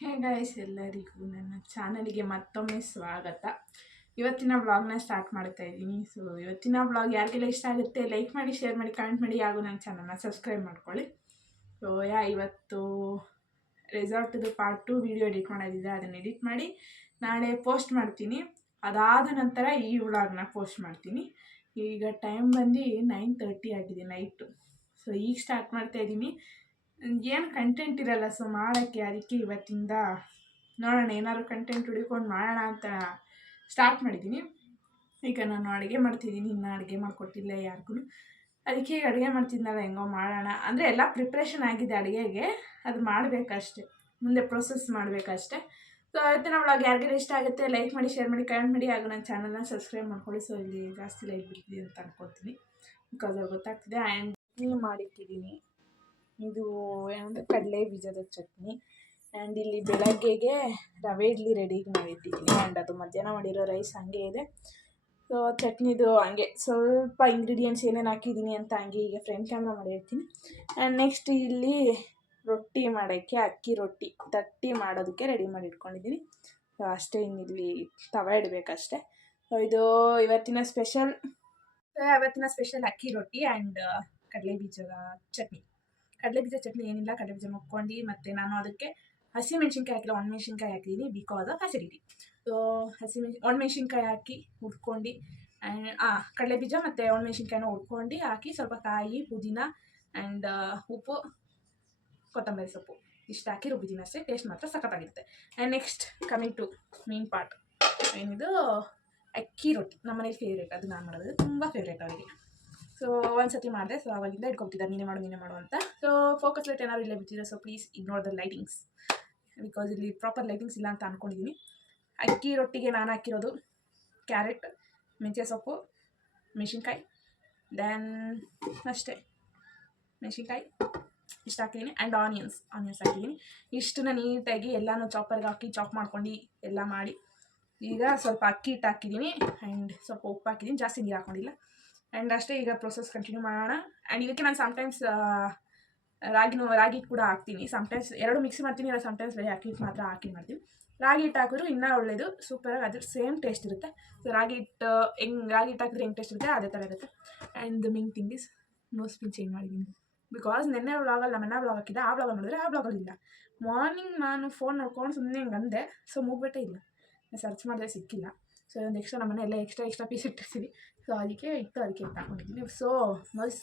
Hey guys, ಎಲ್ಲರಿಗೂ ನನ್ನ ಚಾನಲ್ಗೆ ಮತ್ತೊಮ್ಮೆ ಸ್ವಾಗತ. ಇವತ್ತಿನ ವ್ಲಾಗ್ನ ಸ್ಟಾರ್ಟ್ ಮಾಡ್ತಾ ಇದ್ದೀನಿ. ಸೊ ಇವತ್ತಿನ ವ್ಲಾಗ್ ಯಾರಿಗೆಲ್ಲ ಇಷ್ಟ ಆಗುತ್ತೆ ಲೈಕ್ ಮಾಡಿ, ಶೇರ್ ಮಾಡಿ, ಕಮೆಂಟ್ ಮಾಡಿ, ಹಾಗೂ ನನ್ನ ಚಾನಲ್ನ ಸಬ್ಸ್ಕ್ರೈಬ್ ಮಾಡ್ಕೊಳ್ಳಿ. ಸೊ ಇವತ್ತು ರೆಸಾರ್ಟ್ದು ಪಾರ್ಟ್ 2 ವಿಡಿಯೋ ಎಡಿಟ್ ಮಾಡೋದಿದೆ. ಅದನ್ನು ಎಡಿಟ್ ಮಾಡಿ ನಾಳೆ ಪೋಸ್ಟ್ ಮಾಡ್ತೀನಿ. ಅದಾದ ನಂತರ ಈ ವ್ಲಾಗ್ನ ಪೋಸ್ಟ್ ಮಾಡ್ತೀನಿ. ಈಗ ಟೈಮ್ ಬಂದು 9:30 ಆಗಿದೆ ನೈಟು. ಸೊ ಈಗ ಸ್ಟಾರ್ಟ್ ಮಾಡ್ತಾ ಇದ್ದೀನಿ. ಏನು ಕಂಟೆಂಟ್ ಇರಲ್ಲ, ಸೊ ಮಾಡೋಕ್ಕೆ. ಅದಕ್ಕೆ ಇವತ್ತಿಂದ ನೋಡೋಣ, ಏನಾದ್ರು ಕಂಟೆಂಟ್ ಹುಡುಕೊಂಡು ಮಾಡೋಣ ಅಂತ ಸ್ಟಾರ್ಟ್ ಮಾಡಿದ್ದೀನಿ. ಈಗ ನಾನು ಅಡುಗೆ ಮಾಡ್ತಿದ್ದೀನಿ, ಇನ್ನು ಅಡುಗೆ ಮಾಡಿಕೊಟ್ಟಿಲ್ಲ ಯಾರಿಗೂ. ಅದಕ್ಕೆ ಈಗ ಅಡುಗೆ ಮಾಡ್ತಿದ್ನಲ್ಲ, ಹೆಂಗೋ ಮಾಡೋಣ ಅಂದರೆ ಎಲ್ಲ ಪ್ರಿಪ್ರೇಷನ್ ಆಗಿದೆ ಅಡುಗೆಗೆ, ಅದು ಮಾಡಬೇಕಷ್ಟೆ, ಮುಂದೆ ಪ್ರೊಸೆಸ್ ಮಾಡಬೇಕಷ್ಟೆ. ಸೊ ಇವತ್ತಿನ ವ್ಲಾಗ್ ಯಾರಿಗೆಲ್ಲ ಇಷ್ಟ ಆಗುತ್ತೆ ಲೈಕ್ ಮಾಡಿ, ಶೇರ್ ಮಾಡಿ, ಕಮೆಂಟ್ ಮಾಡಿ, ಹಾಗೂ ನನ್ನ ಚಾನಲ್ನ ಸಬ್ಸ್ಕ್ರೈಬ್ ಮಾಡ್ಕೊಳ್ಳಿ. ಸೊ ಇಲ್ಲಿ ಜಾಸ್ತಿ ಲೈಕ್ ಬಿಡ್ತಿದ್ದೀನಿ ಅಂತ ಅನ್ಕೋತೀನಿ, ಬಿಕಾಸ್ ಅದು ಗೊತ್ತಾಗ್ತಿದೆ. ಆ್ಯಂಡ್ ಚಟ್ನಿ ಮಾಡಿಟ್ಟಿದ್ದೀನಿ. ಇದು ಏನಂದರೆ ಕಡಲೆ ಬೀಜದ ಚಟ್ನಿ. ಆ್ಯಂಡ್ ಇಲ್ಲಿ ಬೆಳಗ್ಗೆಗೆ ರವೆ ಇಡ್ಲಿ ರೆಡಿ ಮಾಡಿಟ್ಟಿದ್ದೀನಿ. ಆ್ಯಂಡ್ ಅದು ಮಧ್ಯಾಹ್ನ ಮಾಡಿರೋ ರೈಸ್ ಹಂಗೆ ಇದೆ. ಸೊ ಚಟ್ನಿದು ಹಂಗೆ ಸ್ವಲ್ಪ ಇಂಗ್ರೀಡಿಯೆಂಟ್ಸ್ ಏನೇನು ಹಾಕಿದ್ದೀನಿ ಅಂತ ಹಂಗೆ ಈಗ ಫ್ರಂಟ್ ಕ್ಯಾಮ್ರಾ ಮಾಡಿರ್ತೀನಿ. ಆ್ಯಂಡ್ ನೆಕ್ಸ್ಟ್ ಇಲ್ಲಿ ರೊಟ್ಟಿ ಮಾಡೋಕ್ಕೆ ಅಕ್ಕಿ ರೊಟ್ಟಿ ತಟ್ಟಿ ಮಾಡೋದಕ್ಕೆ ರೆಡಿ ಮಾಡಿ ಇಟ್ಕೊಂಡಿದ್ದೀನಿ. ಸೊ ಅಷ್ಟೇ, ಇನ್ನಿಲ್ಲಿ ತವ ಇಡಬೇಕಷ್ಟೆ. ಸೊ ಇದು ಇವತ್ತಿನ ಸ್ಪೆಷಲ್ ಅಕ್ಕಿ ರೊಟ್ಟಿ ಆ್ಯಂಡ್ ಕಡಲೆ ಬೀಜದ ಚಟ್ನಿ. ಕಡಲೆ ಬೀಜ ಚಟ್ನಿ ಏನಿಲ್ಲ, ಕಡಲೆ ಬೀಜ ಮುಕ್ಕೊಂಡು ಮತ್ತು ನಾನು ಅದಕ್ಕೆ ಹಸಿಮೆಣ್ಸಿನ್ಕಾಯಿ ಹಾಕಿಲ್ಲ, ಒಣಮೆಣ್ಸಿನ್ಕಾಯಿ ಹಾಕಿದ್ದೀನಿ ಬಿಕಾಸ್ ಆಫ್ ಅಸಿಡಿಟಿ. ಸೊ ಒಣಮೆಣ್ಸಿನ್ಕಾಯಿ ಹಾಕಿ ಹುರ್ಕೊಂಡು ಕಡಲೆ ಬೀಜ ಮತ್ತು ಒಣಮೆಣ್ಸಿನ್ಕಾಯಿನ ಹುರ್ಕೊಂಡು ಹಾಕಿ ಸ್ವಲ್ಪ ಕಾಯಿ, ಪುದೀನ ಆ್ಯಂಡ್ ಉಪ್ಪು, ಕೊತ್ತಂಬರಿ ಸೊಪ್ಪು ಇಷ್ಟು ಹಾಕಿ ರುಬ್ಬಿದ್ದೀನಿ ಅಷ್ಟೇ. ಟೇಸ್ಟ್ ಮಾತ್ರ ಸಖತ್ತಾಗಿರುತ್ತೆ. And next coming to main part, ಏನಿದು ಅಕ್ಕಿ ರೊಟ್ಟಿ. ನಮ್ಮ ಮನೇಲಿ ಫೇವ್ರೇಟ್, ಅದು ನಾನು ಮಾಡೋದು ತುಂಬ ಫೇವ್ರೇಟ್ ಅವರಿಗೆ. ಸೊ ಒಂದು ಸತಿ ಮಾಡಿದೆ, ಸೊ ಅವಾಗಿಂದ ಇಟ್ಕೊತಿದ್ದಾರೆ ನೀನೇ ಮಾಡು ಅಂತ. ಸೊ ಫೋಕಸ್ ಲೈಟ್ ಏನಾದ್ರು ಇಲ್ಲೇ ಬಿಟ್ಟಿದೆ, so please ignore the lightings, because ಇಲ್ಲಿ ಪ್ರಾಪರ್ ಲೈಟಿಂಗ್ಸ್ ಇಲ್ಲ ಅಂತ ಅಂದ್ಕೊಂಡಿದ್ದೀನಿ. ಅಕ್ಕಿ ರೊಟ್ಟಿಗೆ ನಾನು ಹಾಕಿರೋದು ಕ್ಯಾರೆಟ್, ಮೆಂತ್ಯ ಸೊಪ್ಪು, ಮೆಣಸಿನ್ಕಾಯಿ, ದೆನ್ ಅಷ್ಟೇ ಮೆಣಸಿನ್ಕಾಯಿ ಇಷ್ಟು ಹಾಕಿದ್ದೀನಿ. ಆ್ಯಂಡ್ ಆನಿಯನ್ಸ್ ಹಾಕಿದ್ದೀನಿ. ಇಷ್ಟನ್ನ ನೀಟಾಗಿ ಎಲ್ಲನೂ ಚಾಪರ್ಗೆ ಹಾಕಿ ಚಾಪ್ ಮಾಡ್ಕೊಂಡು ಎಲ್ಲ ಮಾಡಿ ಈಗ ಸ್ವಲ್ಪ ಅಕ್ಕಿ ಹಿಟ್ಟು ಹಾಕಿದ್ದೀನಿ ಆ್ಯಂಡ್ ಸ್ವಲ್ಪ ಉಪ್ಪು ಹಾಕಿದ್ದೀನಿ, ಜಾಸ್ತಿ ನೀರು ಹಾಕ್ಕೊಂಡಿಲ್ಲ. ಆ್ಯಂಡ್ ಅಷ್ಟೇ, ಈಗ ಪ್ರೊಸೆಸ್ ಕಂಟಿನ್ಯೂ ಮಾಡೋಣ. ಆ್ಯಂಡ್ ಇದಕ್ಕೆ ನಾನು ಸಮ್ಟೈಮ್ಸ್ ರಾಗಿ ಕೂಡ ಹಾಕ್ತೀನಿ. ಸಮ್ಟೈಮ್ಸ್ ಎರಡು ಮಿಕ್ಸ್ ಮಾಡ್ತೀನಿ, ಇಲ್ಲ ಸಮ್ಟೈಮ್ಸ್ ಬರೀ ಅಕ್ಕಿ ಹಿಟ್ಟು ಮಾತ್ರ ಹಾಕಿ ಮಾಡ್ತೀನಿ. ರಾಗಿ ಹಿಟ್ಟು ಹಾಕಿದ್ರು ಇನ್ನೂ ಒಳ್ಳೆಯದು, ಸೂಪರಾಗಿ ಅದ್ರ ಸೇಮ್ ಟೇಸ್ಟ್ ಇರುತ್ತೆ. ಸೊ ರಾಗಿ ಹಿಟ್ಟು ಹಾಕಿದ್ರೆ ಹೆಂಗೆ ಟೇಸ್ಟ್ ಇರುತ್ತೆ ಅದೇ ಥರ ಇರುತ್ತೆ. And the main thing is nose pin change ಮಾಡಿದ್ದೀನಿ, ಬಿಕಾಸ್ ನೆನ್ನೆ ವ್ಲಾಗಲ್ಲಿ ನಮ್ಮನ್ನ ವ್ಲಾಗ್ ಹಾಕಿದ್ದೆ, ಆ ವ್ಲಾಗ್ ನೋಡಿದ್ರೆ ಆ ವ್ಲಾಗಲ್ಲಿ ಇಲ್ಲ. ಮಾರ್ನಿಂಗ್ ನಾನು ಫೋನ್ ನೋಡ್ಕೊಂಡು ಸುಮ್ಮನೆ ಹಿಂಗೆ ಅಂದೆ, ಸೊ ಮೂಗ್ಬಿಟ್ಟೇ ಇಲ್ಲ, ಸರ್ಚ್ ಮಾಡಿದ್ರೆ ಸಿಕ್ಕಿಲ್ಲ. ಸೊ ಒಂದು ಎಕ್ಸ್ಟ್ರಾ ನಮ್ಮನೆ ಎಲ್ಲ ಎಕ್ಸ್ಟ್ರಾ ಪೀಸ್ ಇಟ್ಟಿರ್ತೀನಿ. ಸೊ ಅದಕ್ಕೆ ಹಾಕೊಂಡಿದ್ದೀನಿ. ಸೊ ನೋಸ್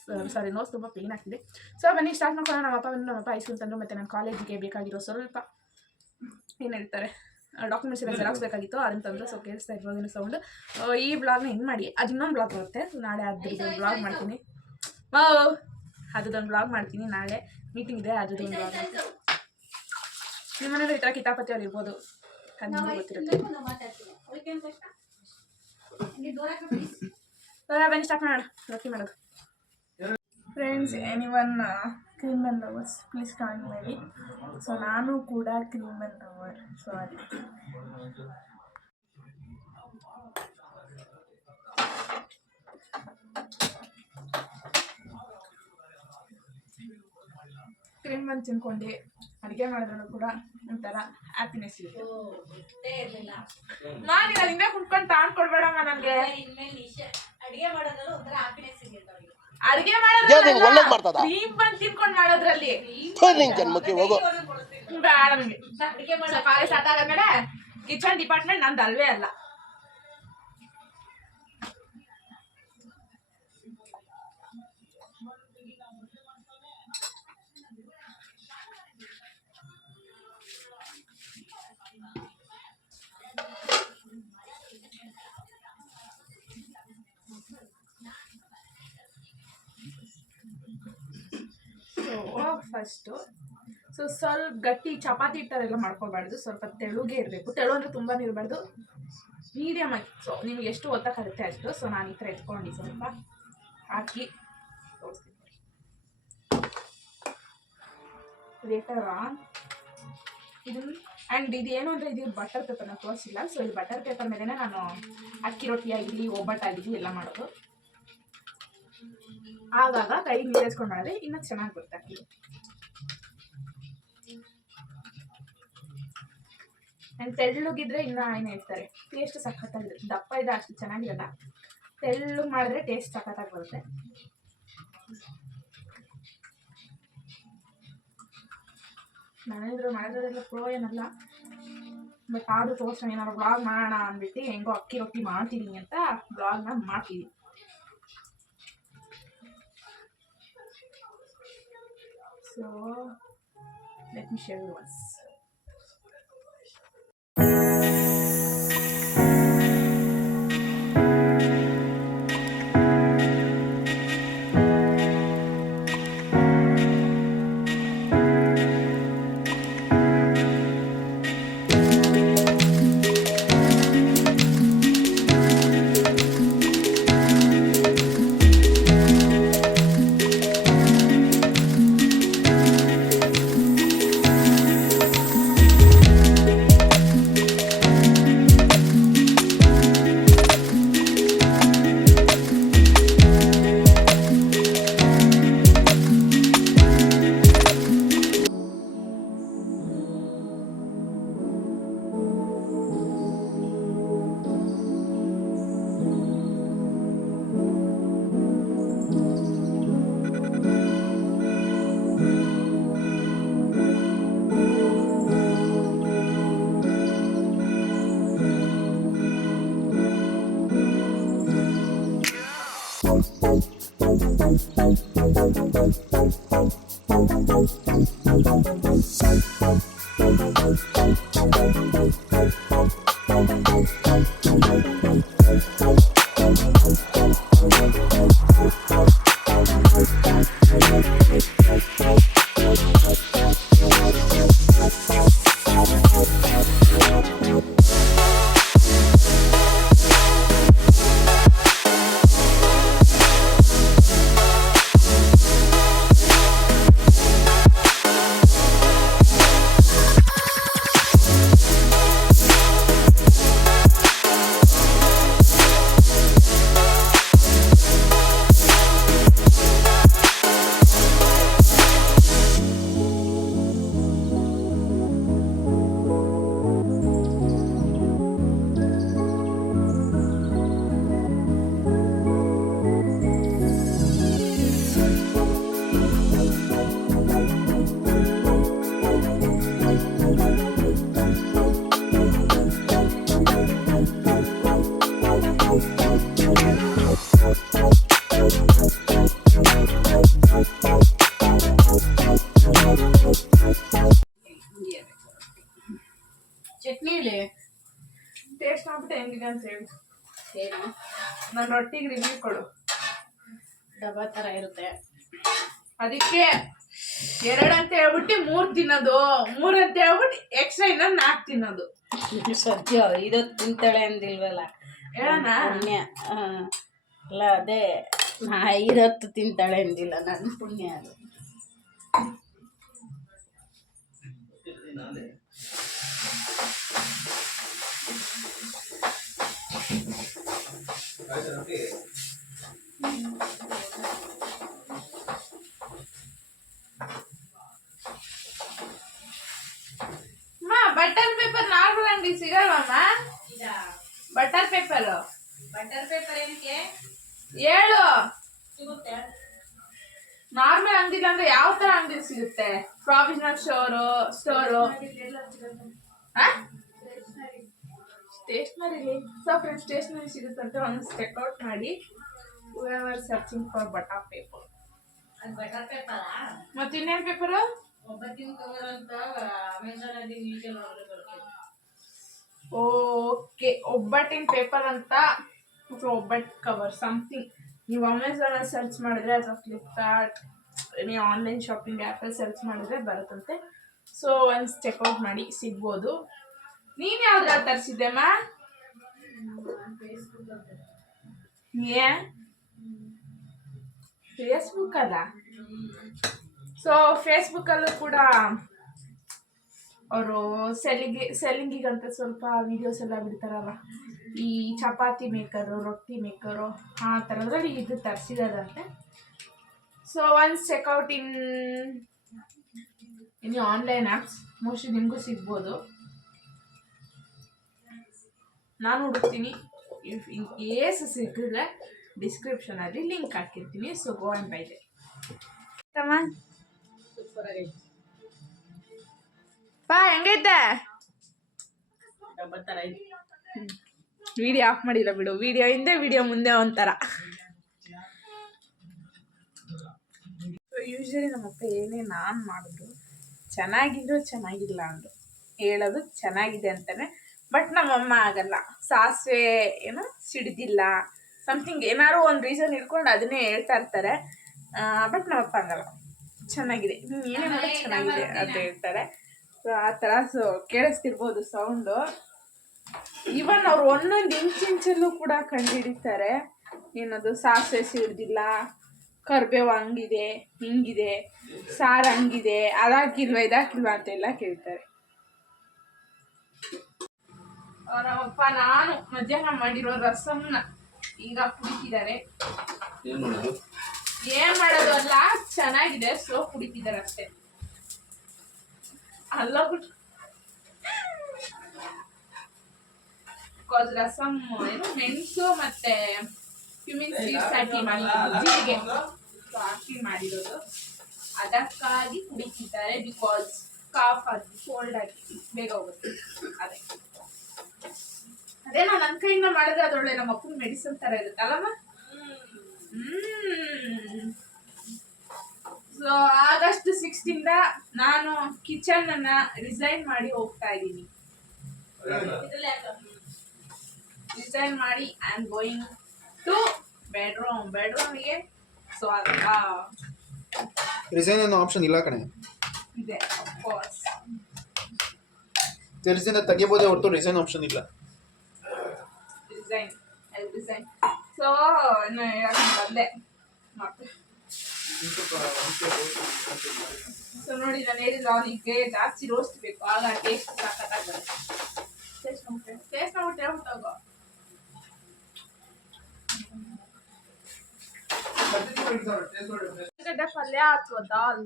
ತುಂಬ ಪೇನ್ ಆಗ್ತಿದೆ. ಸೊ ಬನ್ನಿ ಸ್ಟಾರ್ಟ್ ಮಾಡ್ಕೊಳ್ಳೋಣ. ನಮ್ಮಪ್ಪ ಐಸ್ಕ್ರೀಮ್ ತಂದರು, ಮತ್ತು ನನ್ನ ಕಾಲೇಜಿಗೆ ಬೇಕಾಗಿರೋ ಸ್ವಲ್ಪ ಏನು ಹೇಳ್ತಾರೆ ಡಾಕ್ಯುಮೆಂಟ್ಸ್ ಎಲ್ಲ ಜೆರಾಕ್ಸ್ ಬೇಕಾಗಿತ್ತು, ಅದನ್ನು ತಂದರು. ಸೊ ಕೇಳಿಸ್ತಾ ಇರ್ಬೋದು ಸೌಂಡು. ಈ ಬ್ಲಾಗ್ನ ಹೆಂಗೆ ಮಾಡಿ, ಅದು ಇನ್ನೊಂದು ಬ್ಲಾಗ್ ಬರುತ್ತೆ. ಸೊ ನಾಳೆ ಅದ್ರದ್ದು ಬ್ಲಾಗ್ ಮಾಡ್ತೀನಿ. ಅದೊಂದು ಬ್ಲಾಗ್ ಮಾಡ್ತೀನಿ. ನಾಳೆ ಮೀಟಿಂಗ್ ಇದೆ, ಅದೊಂದು ಬ್ಲಾಗ್ ಮಾಡ್ತೀನಿ. ನಿಮ್ಮ ಮನೇಲಿ ಈ ಥರ ಕಿತಾಪತಿ ಅವ್ರು ಇರ್ಬೋದು, ಅದು ನಿಮಗೆ ಗೊತ್ತಿರುತ್ತೆ. ಬನ್ನಿ ಸ್ಟಾರ್ಟ್ ಮಾಡೋಣ ರೊಟ್ಟಿ ಮಾಡೋದು. Friends, anyone cream and lovers please comment ಮಾಡಿ. ಸೊ ನಾನು ಕೂಡ ಕ್ರೀಮ್ ಆ್ಯಂಡ್ ಲವರ್, ಸೊ ಅದಕ್ಕೆ ಕ್ರೀಮ್ ಬಂದು ತಿನ್ಕೊಂಡು ಅಡುಗೆ ಮಾಡಿದ್ರು ಕೂಡ ಒಂಥರ ಹ್ಯಾಪಿನೆಸ್ ಇದೆ. ನಾನು ಹಿಂಗೆ ಕುತ್ಕೊಂಡು ತಾಣ್ಕೊಡ್ಬೇಡಮ್ಮ ನನಗೆ. ಅಡುಗೆ ಮಾಡೋದ್ರಲ್ಲಿ ಒಂಥರ ಹ್ಯಾಪಿನೆಸ್ ಇದೆ. ಅಡುಗೆ ಮಾಡೋದು ಕ್ರೀಮ್ ಬಂದು ತಿನ್ಕೊಂಡು ಮಾಡೋದ್ರಲ್ಲಿ ಬೇಡ ನನಗೆ. ಕಾಲೇಜ್ ಸ್ಟಾರ್ಟ್ ಆದ್ಮೇಲೆ ಕಿಚನ್ ಡಿಪಾರ್ಟ್ಮೆಂಟ್ ನಂದು ಅಲ್ವೇ ಅಲ್ಲ. ಫಸ್ಟು ಸ್ವಲ್ಪ ಗಟ್ಟಿ ಚಪಾತಿ ಹಿಟ್ಟರೆಲ್ಲ ಮಾಡ್ಕೊಬಾರ್ದು, ಸ್ವಲ್ಪ ತೆಳುಗೆ ಇರಬೇಕು. ತೆಳು ಅಂದರೆ ತುಂಬಾ ಇರಬಾರ್ದು, ಮೀಡಿಯಮ್ ಆಗಿ. ಸೊ ನಿಮ್ಗೆ ಎಷ್ಟು ಒತ್ತಕ್ಕಾಗುತ್ತೆ ಅಷ್ಟು. ಸೊ ನಾನು ಈ ಥರ ಎತ್ಕೊಂಡು ಸ್ವಲ್ಪ ಹಾಕಿ ತೋರಿಸ್ತೀನಿ ಲೇಟರ್ ಆನ್ ಇದನ್ನು. ಆ್ಯಂಡ್ ಇದೇನು ಅಂದರೆ ಇದು ಬಟರ್ ಪೇಪರ್ನ ತೋರಿಸಿಲ್ಲ. ಸೊ ಇದು ಬಟರ್ ಪೇಪರ್ ಮೇಲೆ ನಾನು ಅಕ್ಕಿ ರೊಟ್ಟಿ ಆಗಿರಲಿ, ಒಬ್ಬಟ್ಟಾಗಿರಲಿ ಎಲ್ಲ ಮಾಡೋದು. ಆಗಾಗ ಕೈಗೆ ನೀರು ಹಚ್ಕೊಂಡು ಮಾಡಿದ್ರೆ ಇನ್ನೂ ಚೆನ್ನಾಗಿ ಬರುತ್ತೆ ಅಕ್ಕಿ. ಆ್ಯಂಡ್ ತೆಳ್ಳಗಿದ್ರೆ ಇನ್ನೂ ಏನು ಹೇಳ್ತಾರೆ ಟೇಸ್ಟ್ ಸಖತ್ತಾಗಿರುತ್ತೆ. ದಪ್ಪ ಇದ್ರೆ ಅಷ್ಟು ಚೆನ್ನಾಗಿರಲ್ಲ, ತೆಳ್ಳಗೆ ಮಾಡಿದ್ರೆ ಟೇಸ್ಟ್ ಸಖತ್ತಾಗಿ ಬರುತ್ತೆ. ನಾನೇನಿದ್ರು ಮಾಡೋದ್ರೆಲ್ಲ ಪ್ರೋ ಏನಲ್ಲ, ಬಟ್ ಆದರೂ ತೋರಿಸೋಣ ಏನಾದ್ರು ಬ್ಲಾಗ್ ಮಾಡೋಣ ಅಂದ್ಬಿಟ್ಟು ಹೆಂಗೋ ಅಕ್ಕಿ ರೊಟ್ಟಿ ಮಾಡ್ತೀನಿ ಅಂತ ಬ್ಲಾಗ್ನ ಮಾಡ್ತೀನಿ. So let me share you once. ಚಟ್ನಿಲಿ ಟೇಸ್ಟ್ ಮಾಡ್ಬಿಟ್ಟು ಹೆಂಗಿದೆ ಅಂತ ಹೇಳಿ. ಏನು ನನ್ನ ರೊಟ್ಟಿಗೆ ರಿವ್ಯೂ ಕೊಡು. ಡಬ್ಬ ಥರ ಇರುತ್ತೆ. ಅದಕ್ಕೆ 2 ಅಂತ ಹೇಳ್ಬಿಟ್ಟು 3 ತಿನ್ನೋದು, 3 ಅಂತ ಹೇಳ್ಬಿಟ್ಟು ಎಕ್ಸ್ಟ್ರಾ ಇನ್ನೊಂದು 4 ತಿನ್ನೋದು. ಸದ್ಯ ಇದು ತಿಂತಾಳೆ ಅಂದಿಲ್ವಲ್ಲ ಹೇಳೋಣ ಪುಣ್ಯ. ಅಲ್ಲ ಅದೇ ನಾ 5 ತಿಂತಾಳೆ ಅಂದಿಲ್ಲ, ನನ್ನ ಪುಣ್ಯ ಅದು. ಬಟರ್ ಪೇಪರ್ ನಾರ್ಮಲ್ ಅಂಗಡಿ ಸಿಗಲ್ವಮ್ಮ? ಬಟರ್ ಪೇಪರ್ ಏನಕ್ಕೆ ಹೇಳು. ಸಿಗುತ್ತೆ? ನಾರ್ಮಲ್ ಅಂಗಡಿ ಅಂದ್ರೆ ಯಾವ ತರ ಅಂಗಡಿ ಸಿಗುತ್ತೆ? Provisional store stationery. So friends, stationery ಸಿಗುತ್ತಂತೆ, ಒಂದು ಚೆಕ್ಔಟ್ ಮಾಡಿ. whoever searching for butter paper. ಅದು ಬಟರ್ ಪೇಪರಾ? ಮತ್ತೆ ಇನ್ನೇನು ಪೇಪರು? ಒಬ್ಬಟ್ಟಿನ ಕವರ್ ಅಂತ ಅಮೆಝಾನ್ ಅಲ್ಲಿ ಮೀಶೋ ನೋಡಿದ್ರೆ ಬರುತ್ತೆ. ಓಕೆ, ಒಬ್ಬಟ್ಟಿನ ಪೇಪರ್ ಅಂತ, ಒಬ್ಬಟ್ಟು ಕವರ್ ಸಮಥಿಂಗ್. ನೀವು ಅಮೆಝಾನಲ್ಲಿ ಸರ್ಚ್ ಮಾಡಿದ್ರೆ ಅಥವಾ ಫ್ಲಿಪ್ಕಾರ್ಟ್ ನೀವು ಆನ್ಲೈನ್ ಶಾಪಿಂಗ್ ಆ್ಯಪಲ್ಲಿ ಸರ್ಚ್ ಮಾಡಿದ್ರೆ ಬರುತ್ತಂತೆ. ಸೊ ಒನ್ಸ್ ಚೆಕ್ಔಟ್ ಮಾಡಿ, ಸಿಗ್ಬೋದು. ನೀನು ಯಾವ್ದ್ರಲ್ಲಿ ತರಿಸಿದ್ದೆಮ್ಮ? ಫೇಸ್ಬುಕ್ ಅಲ್ಲ? ಸೊ ಫೇಸ್ಬುಕ್ಕಲ್ಲೂ ಕೂಡ ಅವರು ಸೆಲ್ಲಿಂಗಿಗಂತ ಸ್ವಲ್ಪ ವೀಡಿಯೋಸ್ ಎಲ್ಲ ಬಿಡ್ತಾರಲ್ಲ, ಈ ಚಪಾತಿ ಮೇಕರು, ರೊಟ್ಟಿ ಮೇಕರು, ಆ ಥರದ್ರಲ್ಲಿ ಇದು ತರಿಸಿದಾರಂತೆ. So once checkout in online apps, mostly ನಿಮಗೂ ಸಿಗ್ಬೋದು. ನಾನು ಹುಡುಕ್ತೀನಿ. ಇಫ್ ಇನ್ ಕೇಸ್ ಸಿಕ್ಕಿದ್ರೆ ಡಿಸ್ಕ್ರಿಪ್ಷನಲ್ಲಿ ಲಿಂಕ್ ಹಾಕಿರ್ತೀನಿ. So go and buy the. Super ಆಗೈತೆ. ಪಾ ಹೆಂಗೈತೆ? ಡಬ್ಬ ಥರ ಐತೆ. ವಿಡಿಯೋ ಆಫ್ ಮಾಡಿಲ್ಲ ಬಿಡು. ವಿಡಿಯೋ ಹಿಂದೆ ವಿಡಿಯೋ ಮುಂದೆ ಒಂಥರ. ಯೂಶ್ವಲಿ ನಮ್ಮಪ್ಪ ಏನೇ ನಾನು ಮಾಡಿದ್ರು ಚೆನ್ನಾಗಿದ್ರು ಚೆನ್ನಾಗಿಲ್ಲ ಅಂದರು ಹೇಳೋದು ಚೆನ್ನಾಗಿದೆ ಅಂತಾನೆ. ಬಟ್ ನಮ್ಮಮ್ಮ ಆಗಲ್ಲ. ಸಾಸಿವೆ ಏನು ಸಿಡಿದಿಲ್ಲ ಸಮಥಿಂಗ್ ಏನಾದ್ರು ಒಂದು ರೀಸನ್ ಇಟ್ಕೊಂಡು ಅದನ್ನೇ ಹೇಳ್ತಾ ಇರ್ತಾರೆ. ಬಟ್ ನಮ್ಮಪ್ಪ ಆಗಲ್ಲ, ಚೆನ್ನಾಗಿದೆ ಏನೇ ಮಾಡೋದು ಚೆನ್ನಾಗಿದೆ ಅಂತ ಹೇಳ್ತಾರೆ. ಸೊ ಆ ಥರ. So ಕೇಳಿಸ್ತಿರ್ಬೋದು sound. ಈವನ್ ಅವ್ರು ಒಂದೊಂದು ಇಂಚಲ್ಲೂ ಕೂಡ ಕಂಡುಹಿಡಿತಾರೆ. ಏನದು ಸಾಸಿವೆ ಸಿಡಿದಿಲ್ಲ, ಕರ್ಬೇವು ಹಂಗಿದೆ ಹಿಂಗಿದೆ, ಸಾರು ಹಂಗಿದೆ, ಅದಾಕಿಲ್ವ ಇದಾಕಿಲ್ವ ಅಂತೆಲ್ಲ ಕೇಳ್ತಾರೆ. ನಮ್ಮಪ್ಪ ನಾನು ಮಧ್ಯಾಹ್ನ ಮಾಡಿರೋ ರಸಮ್ನ ಈಗ ಕುಡಿತಿದ್ದಾರೆ. ಏನ್ ಮಾಡೋದು ಅಲ್ಲ, ಚೆನ್ನಾಗಿದೆ. ಸೊ ಕುಡಿತಿದ್ದಾರೆ ಅಷ್ಟೇ. ಅಲ್ಲ ರಸಮ್ ಏನು ಮೆಣಸು ಮತ್ತೆ ಕ್ಯುಮಿನ್ ಸೀಡ್ಸ್ ಹಾಕಿ ಮಾಡಿರೋದು, ಜೀರಿಗೆ ಹಾಕಿ ಮಾಡಿರೋದು. ಅದಕ್ಕಾಗಿ ಕುಡಿತಿದ್ದಾರೆ. ಬಿಕಾಸ್ ಕಾಫ್ ಅದು ಕೋಲ್ಡ್ ಆಗಿ ಬೇಗ ಹೋಗುತ್ತೆ. ಅದೇ ನಾವು ನನ್ನ ಕೈಯಿಂದ ಮಾಡಿದ್ರೆ ಅದೊಳ್ಳೆ ನಮ್ಮ ಅಪ್ಪನ ಮೆಡಿಸಿನ್ ತರ ಇರುತ್ತಲ್ಲಮ್ಮ. ಸೊ ಆಗಸ್ಟ್ 6 ನಾನು ಕಿಚನ್ ಅನ್ನ ರಿಸೈನ್ ಮಾಡಿ ಹೋಗ್ತಾ ಇದ್ದೀನಿ. ರಿಸೈನ್ ಮಾಡಿ ಐ ಆಮ್ ಗೋಯಿಂಗ್ ಟು ಬೆಡ್ರೂಮ್ಗೆ. ಸೊ ರಿಸೈನ್ ಅನ್ನೋ ಆಪ್ಷನ್ ಇಲ್ಲ ಕಣೆ. ಇದೆ ಅಫ್ಕೋರ್ಸ್. ರಿಸೈನ್ ತೆಗಿಬೋದೇ ಹೊರತು ರಿಸೈನ್ ಆಪ್ಷನ್ ಇಲ್ಲ. ರಿಸೈನ್. ಸೊ ಇನ್ನು ಹೇಳಕ್ಕೆ ಬಂದೆ ಮತ್ತೆ. ಸೊ ನೋಡಿ ನಾನು ಹೇಳಿಲ್ಲ ಅವನಿಗೆ ಜಾಸ್ತಿ ರೋಸ್ಟ್ ಬೇಕು, ಆಗ ಟೇಸ್ಟ್ ಸಾಕಾಗಿ ಬರುತ್ತೆ. ಟೇಸ್ಟ್ ಮಾಡ್ಬಿಟ್ಟು ಹೇಳ್ಬಿಟ್ಟಾಗ ಪಲ್ಯ ಅಥವಾ ದಾಲ್.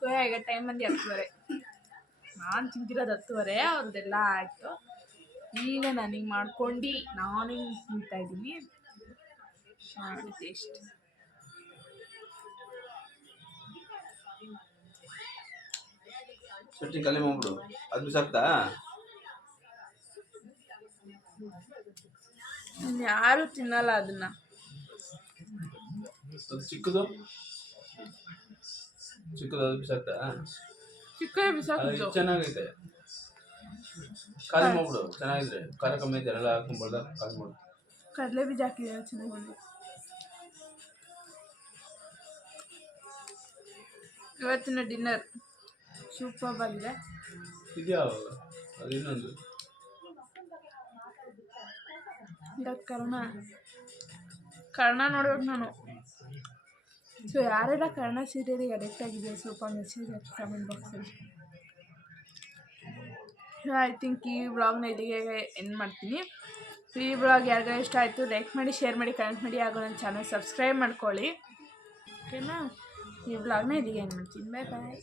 ಸೊ ಈಗ ಟೈಮ್ ಬಂದು 10:30. ನಾನು ತಿಂತಿರೋದು 10:30. ಅವ್ರದ್ದೆಲ್ಲ ಆಯಿತು. ಈಗ ನನಗೆ ಮಾಡ್ಕೊಂಡು ನಾನೇ ತಿಂತಾ ಇದ್ದೀನಿ. ಟೇಸ್ಟ್ ಚಟ್ನಿ ಖಾಲಿ ಮಾಡ್ಬಿಡು. ಅದು ಬಿಸಾಕ್ತಾ? ಯಾರು ತಿನ್ನಲ್ಲ ಅದನ್ನ. ಚಿಕ್ಕದು ಅದು ಬಿಸಾಕ್ತಾ? ಚಿಕ್ಕದೇ ಬಿಸಾಕಿದ್ದು ಚೆನ್ನಾಗೈತೆ. ಖಾಲಿ ಮಾಡ್ಬಿಡು. ಚೆನ್ನಾಗಿದ್ರೆ ಖಾರ ಕಮ್ಮಿ ಐತೆ ಎಲ್ಲ ಹಾಕೊಂಡ್ಬಾರ್ದ. ಖಾಲಿ ಮಾಡು. ಕಡಲೆ ಬೀಜ ಹಾಕಿದ್ರೆ ಚೆನ್ನಾಗಿ ಬಂದಿದೆ. ಇವತ್ತಿನ ಡಿನ್ನರ್ ಸೂಪರ್ ಆಗಿದೆ. ಇದೆಯಾ ಅದು ಇನ್ನೊಂದು ಕರ್ಣ ನೋಡ್ಬೇಕು ನಾನು. ಸೊ ಯಾರೆಲ್ಲ ಕರ್ಣ ಸೀರಿಯಲಿಗೆ ಅಡಿಕ್ಟ್ ಆಗಿದೆ ಸ್ವಲ್ಪ ಮೆಸೇಜ್ ಹಾಕಿ ಕಮೆಂಟ್ ಬಾಕ್ಸಲ್ಲಿ. ಐ ಥಿಂಕ್ ಈ ವ್ಲಾಗ್ನ ಇಲ್ಲಿಗೆ ಎಂಡ್ ಮಾಡ್ತೀನಿ. ಈ ವ್ಲಾಗ್ ಯಾರಿಗಾರ ಇಷ್ಟ ಆಯಿತು ಲೈಕ್ ಮಾಡಿ, ಶೇರ್ ಮಾಡಿ, ಕಮೆಂಟ್ ಮಾಡಿ, ಹಾಗೂ ನನ್ನ ಚಾನಲ್ ಸಬ್ಸ್ಕ್ರೈಬ್ ಮಾಡ್ಕೊಳ್ಳಿ. ಓಕೆನಾ? ಈ ವ್ಲಾಗ್ನ ಇಲ್ಲಿಗೆ ಎಂಡ್ ಮಾಡ್ತೀನಿ. ಬಾಯ್ ಬಾಯ್.